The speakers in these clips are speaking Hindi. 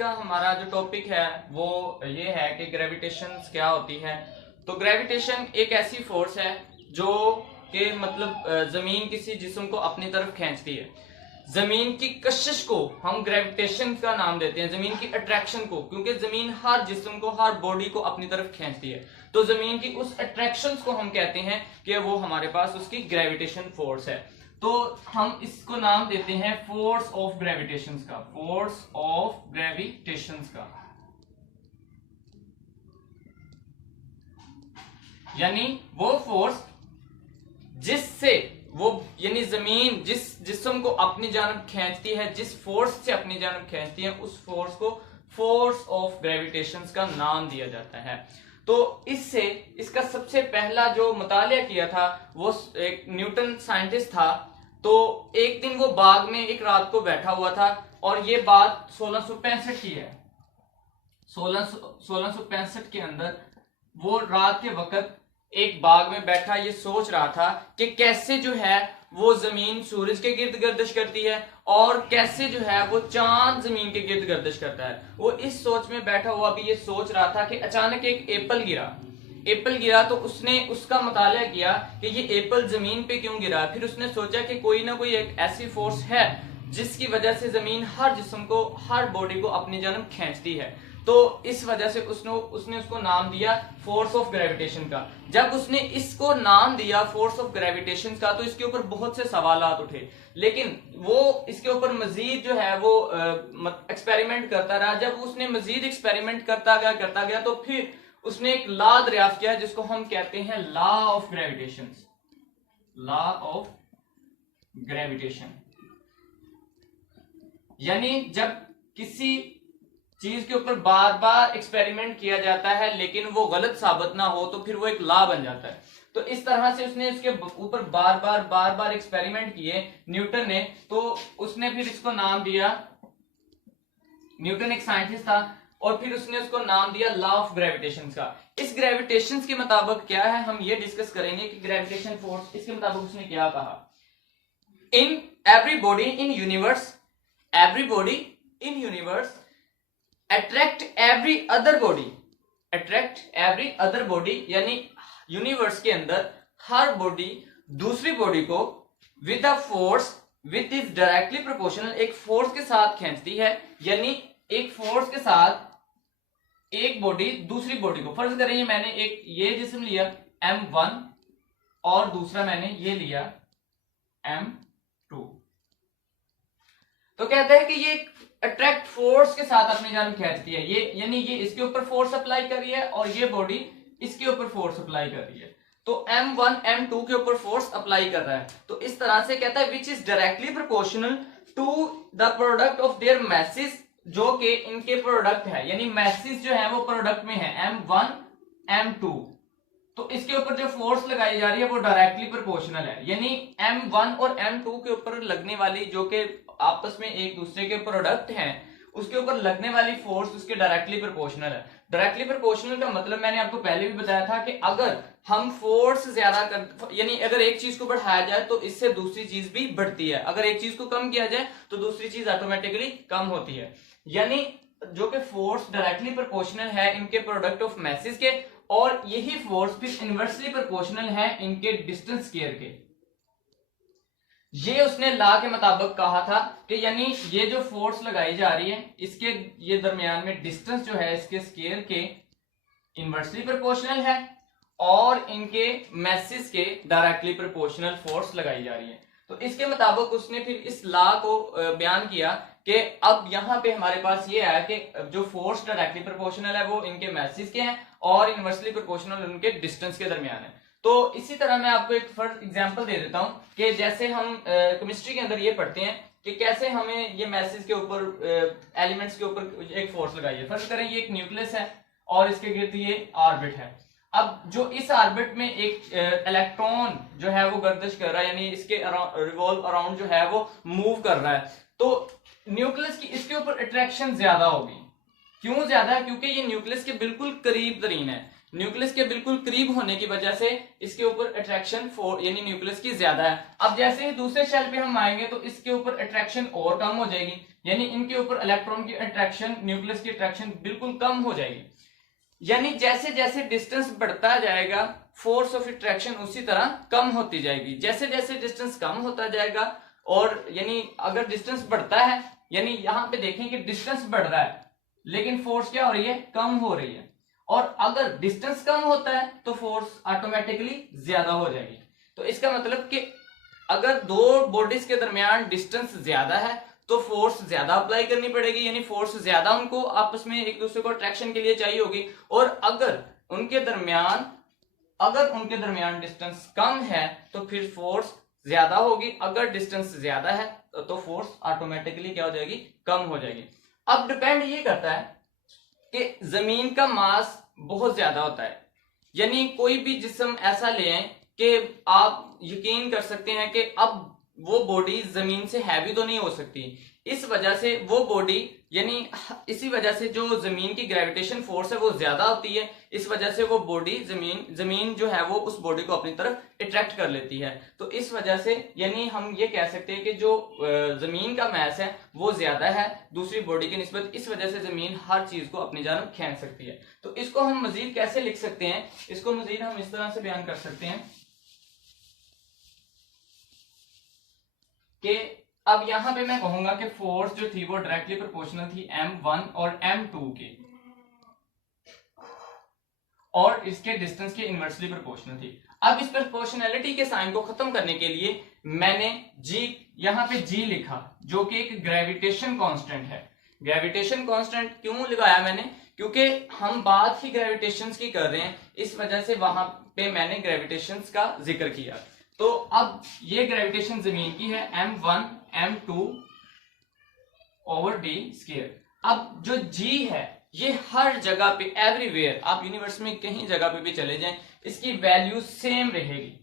का हमारा जो टॉपिक है वो ये है कि ग्रेविटेशन क्या होती है। तो ग्रेविटेशन एक ऐसी फोर्स है जो कि मतलब जमीन किसी जिस्म को अपनी तरफ खींचती है। जमीन की कशिश को हम ग्रेविटेशन का नाम देते हैं, जमीन की अट्रैक्शन को, क्योंकि जमीन हर जिस्म को, हर बॉडी को अपनी तरफ खींचती है। तो जमीन की उस अट्रैक्शन को हम कहते हैं कि वो हमारे पास उसकी ग्रेविटेशन फोर्स है। तो हम इसको नाम देते हैं फोर्स ऑफ ग्रेविटेशन का, फोर्स ऑफ ग्रेविटेशन का। यानी वो फोर्स जिससे वो यानी जमीन जिस जिस्म को अपनी जानब खींचती है, जिस फोर्स से अपनी जानब खींचती है, उस फोर्स को फोर्स ऑफ ग्रेविटेशन का नाम दिया जाता है। तो इससे इसका सबसे पहला जो मुतालिया किया था वो एक न्यूटन साइंटिस्ट था। तो एक दिन वो बाग में एक रात को बैठा हुआ था और ये बात 1665 की है। 1665 के अंदर वो रात के वक्त एक बाग में बैठा ये सोच रहा था कि कैसे जो है वो जमीन सूरज के गिर्द गर्दिश करती है और कैसे जो है वो चांद जमीन के गिर्द गर्दिश करता है। वो इस सोच में बैठा हुआ भी ये सोच रहा था कि अचानक एक एप्पल गिरा तो उसने उसका मुताला किया कि ये एप्पल जमीन पे क्यों गिरा। फिर उसने सोचा कि कोई ना कोई एक ऐसी फोर्स है जिसकी वजह से जमीन हर जिस्म को, हर बॉडी को अपनी जानब खींचती है। तो इस वजह से उसने उसको नाम दिया फोर्स ऑफ ग्रेविटेशन का। जब उसने इसको नाम दिया फोर्स ऑफ ग्रेविटेशन का तो इसके ऊपर बहुत से सवालात उठे, लेकिन वो इसके ऊपर मजीद जो है वो एक्सपेरिमेंट करता रहा। जब उसने मजीद एक्सपेरिमेंट करता गया तो फिर उसने एक लॉ दरियाफ्त किया जिसको हम कहते हैं law of gravitation. Law of gravitation यानी जब किसी चीज के ऊपर बार बार एक्सपेरिमेंट किया जाता है लेकिन वो गलत साबित ना हो तो फिर वो एक लॉ बन जाता है। तो इस तरह से उसने इसके ऊपर बार बार एक्सपेरिमेंट किए न्यूटन ने। तो उसने फिर इसको नाम दिया, न्यूटन एक साइंटिस्ट था, और फिर उसने उसको नाम दिया लॉ ऑफ ग्रेविटेशन का। इस ग्रेविटेशन के मुताबिक क्या है हम ये डिस्कस करेंगे कि ग्रेविटेशन फोर्स, इसके मुताबिक उसने क्या कहा। In every body in universe attract every other body, यानी यूनिवर्स के अंदर हर बॉडी दूसरी बॉडी को with a force which is directly proportional, एक फोर्स के साथ खींचती है। यानी एक फोर्स के साथ एक बॉडी दूसरी बॉडी को, फर्ज करें मैंने एक ये जिस्म लिया m1 और दूसरा मैंने ये लिया m2, तो कहता है कि ये अट्रैक्ट फोर्स के साथ अपनी जानब खींचती है। ये यानी ये इसके ऊपर फोर्स अप्लाई कर रही है और ये बॉडी इसके ऊपर फोर्स अप्लाई कर रही है। तो m1 m2 के ऊपर फोर्स अप्लाई कर रहा है। तो इस तरह से कहता है which is directly proportional to the product of their message, जो कि इनके प्रोडक्ट है, यानी मैसेज जो है वो प्रोडक्ट में है m1 m2। तो इसके ऊपर जो फोर्स लगाई जा रही है वो डायरेक्टली प्रोपोर्शनल है, यानी m1 और m2 के ऊपर लगने वाली, जो कि आपस में एक दूसरे के प्रोडक्ट हैं, उसके ऊपर लगने वाली फोर्स उसके डायरेक्टली प्रोपोर्शनल है। डायरेक्टली प्रोपोर्शनल का मतलब मैंने आपको पहले भी बताया था कि अगर हम फोर्स ज्यादा कर, यानी अगर एक चीज को बढ़ाया जाए तो इससे दूसरी चीज भी बढ़ती है, अगर एक चीज को कम किया जाए तो दूसरी चीज ऑटोमेटिकली कम होती है। यानी जो कि फोर्स डायरेक्टली प्रोपोर्शनल है इनके प्रोडक्ट ऑफ मैसेज के, और यही फोर्स फिर इनवर्सली प्रोपोर्शनल है इनके डिस्टेंस स्क्वायर के। ये उसने लॉ के मुताबिक कहा था कि यानी ये जो फोर्स लगाई जा रही है इसके ये दरमियान में डिस्टेंस जो है इसके स्क्वायर के इनवर्सली प्रोपोर्शनल है और इनके मैसेज के डायरेक्टली प्रोपोर्शनल फोर्स लगाई जा रही है। तो इसके मुताबिक उसने फिर इस लॉ को बयान किया कि अब यहाँ पे हमारे पास ये है कि जो फोर्स डायरेक्टली प्रोपोर्शनल है वो इनके मैसेज के हैं और इनवर्सली प्रोपोर्शनल उनके डिस्टेंस के दरमियान है। तो इसी तरह मैं आपको एक फर्स्ट एग्जांपल दे देता हूं कि जैसे हम केमिस्ट्री के अंदर ये पढ़ते हैं कि कैसे हमें ये मैसेज के ऊपर एलिमेंट्स के ऊपर एक फोर्स लगाई है। फर्स्ट करें ये एक न्यूक्लियस है और इसके गिर्द ये ऑर्बिट है। अब जो इस ऑर्बिट में एक इलेक्ट्रॉन जो है वो गर्दिश कर रहा है, यानी इसके रिवॉल्व अराउंड जो है वो मूव कर रहा है, तो न्यूक्लियस की इसके ऊपर अट्रैक्शन ज्यादा होगी। क्यों ज्यादा है? क्योंकि ये न्यूक्लियस के बिल्कुल करीब तरीन है, न्यूक्लियस के बिल्कुल करीब होने की वजह से इसके ऊपर अट्रैक्शन फोर्स यानी न्यूक्लियस की ज्यादा है। अब जैसे ही दूसरे शेल पे हम आएंगे तो इसके ऊपर अट्रैक्शन और कम हो जाएगी, यानी इनके ऊपर इलेक्ट्रॉन की अट्रैक्शन, न्यूक्लियस की अट्रैक्शन बिल्कुल कम हो जाएगी। यानी जैसे जैसे डिस्टेंस बढ़ता जाएगा फोर्स ऑफ अट्रैक्शन उसी तरह कम होती जाएगी। जैसे जैसे डिस्टेंस कम होता जाएगा, और यानी अगर डिस्टेंस बढ़ता है, यानी यहां पे देखें कि डिस्टेंस बढ़ रहा है लेकिन फोर्स क्या हो रही है, कम हो रही है। और अगर डिस्टेंस कम होता है तो फोर्स ऑटोमेटिकली ज्यादा हो जाएगी। तो इसका मतलब कि अगर दो बॉडीज के दरमियान डिस्टेंस ज्यादा है तो फोर्स ज्यादा अप्लाई करनी पड़ेगी, यानी फोर्स ज्यादा उनको आपस में एक दूसरे को अट्रैक्शन के लिए चाहिए होगी। और अगर उनके दरमियान डिस्टेंस कम है तो फिर फोर्स ज्यादा होगी। अगर डिस्टेंस ज्यादा है तो फोर्स ऑटोमेटिकली क्या हो जाएगी, कम हो जाएगी। अब डिपेंड ये करता है कि जमीन का मास बहुत ज्यादा होता है, यानी कोई भी जिस्म ऐसा लें कि आप यकीन कर सकते हैं कि अब वो बॉडी जमीन से हैवी तो नहीं हो सकती, इस वजह से वो बॉडी, यानी इसी वजह से जो जमीन की ग्रेविटेशन फोर्स है वो ज्यादा होती है, इस वजह से वो बॉडी जमीन जो है वो उस बॉडी को अपनी तरफ अट्रैक्ट कर लेती है। तो इस वजह से यानी हम ये कह सकते हैं कि जो जमीन का मैस है वो ज्यादा है दूसरी बॉडी की निस्बत, इस वजह से जमीन हर चीज को अपनी जानब खींच सकती है। तो इसको हम मजीद कैसे लिख सकते हैं, इसको मजीद हम इस तरह से बयान कर सकते हैं कि अब यहां पे मैं कहूंगा कि फोर्स जो थी वो डायरेक्टली प्रोपोर्शनल थी m1 और m2 के, और इसके डिस्टेंस के इनवर्सली प्रोपोर्शनल थी। अब इस प्रोपोर्शनैलिटी के साइन को खत्म करने के लिए मैंने g, यहां पे g लिखा जो कि एक ग्रेविटेशन कांस्टेंट है। ग्रेविटेशन कांस्टेंट क्यों लगाया मैंने, क्योंकि हम बात ही ग्रेविटेशंस की कर रहे हैं, इस वजह से वहां पे मैंने ग्रेविटेशंस का जिक्र किया। तो अब ये ग्रेविटेशन जमीन की है m1 m2 over D square. अब जो g है ये हर जगह पे एवरीवेयर, आप यूनिवर्स में कहीं जगह पे भी चले जाएं इसकी वैल्यू सेम रहेगी,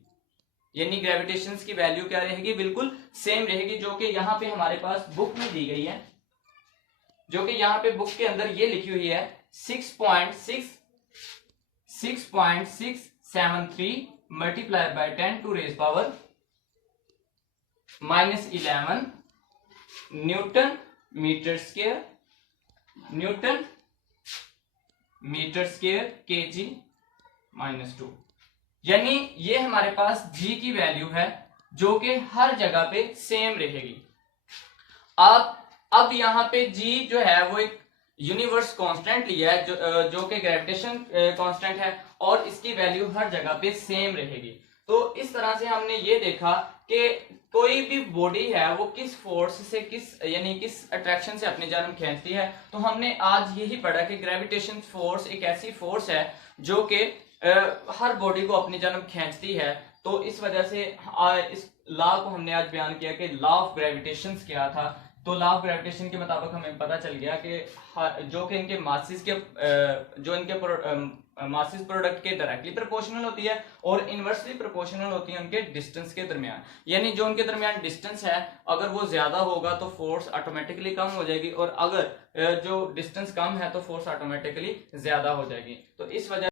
यानी ग्रेविटेशंस की वैल्यू क्या रहेगी, बिल्कुल सेम रहेगी, जो कि यहाँ पे हमारे पास बुक में दी गई है, जो कि यहाँ पे बुक के अंदर ये लिखी हुई है 6.673 multiply by 10 to raise power -11 newton metre square KG -2। यानी ये हमारे पास g की वैल्यू है जो कि हर जगह पे सेम रहेगी। अब यहाँ पे g जो है वो एक यूनिवर्स कांस्टेंट लिया है जो कि ग्रेविटेशन कांस्टेंट है, और इसकी वैल्यू हर जगह पे सेम रहेगी। तो इस तरह से हमने ये देखा कि कोई भी बॉडी है वो किस फोर्स से किस अट्रैक्शन से अपनी जानब खींचती है। तो हमने आज यही पढ़ा कि ग्रेविटेशन फोर्स एक ऐसी फोर्स है जो कि हर बॉडी को अपनी जानब खींचती है। तो इस वजह से इस लॉ को हमने आज बयान किया कि लॉ ऑफ ग्रेविटेशन क्या था। तो लॉ ऑफ ग्रेविटेशन के मुताबिक हमें पता चल गया कि जो कि इनके मासेस के जो इनके मासेस प्रोडक्ट के डायरेक्टली प्रोपोर्शनल होती है और इनवर्सली प्रोपोर्शनल होती है उनके डिस्टेंस के दरमियान। यानी जो उनके दरमियान डिस्टेंस है अगर वो ज्यादा होगा तो फोर्स ऑटोमेटिकली कम हो जाएगी, और अगर जो डिस्टेंस कम है तो फोर्स ऑटोमेटिकली ज्यादा हो जाएगी। तो इस वजह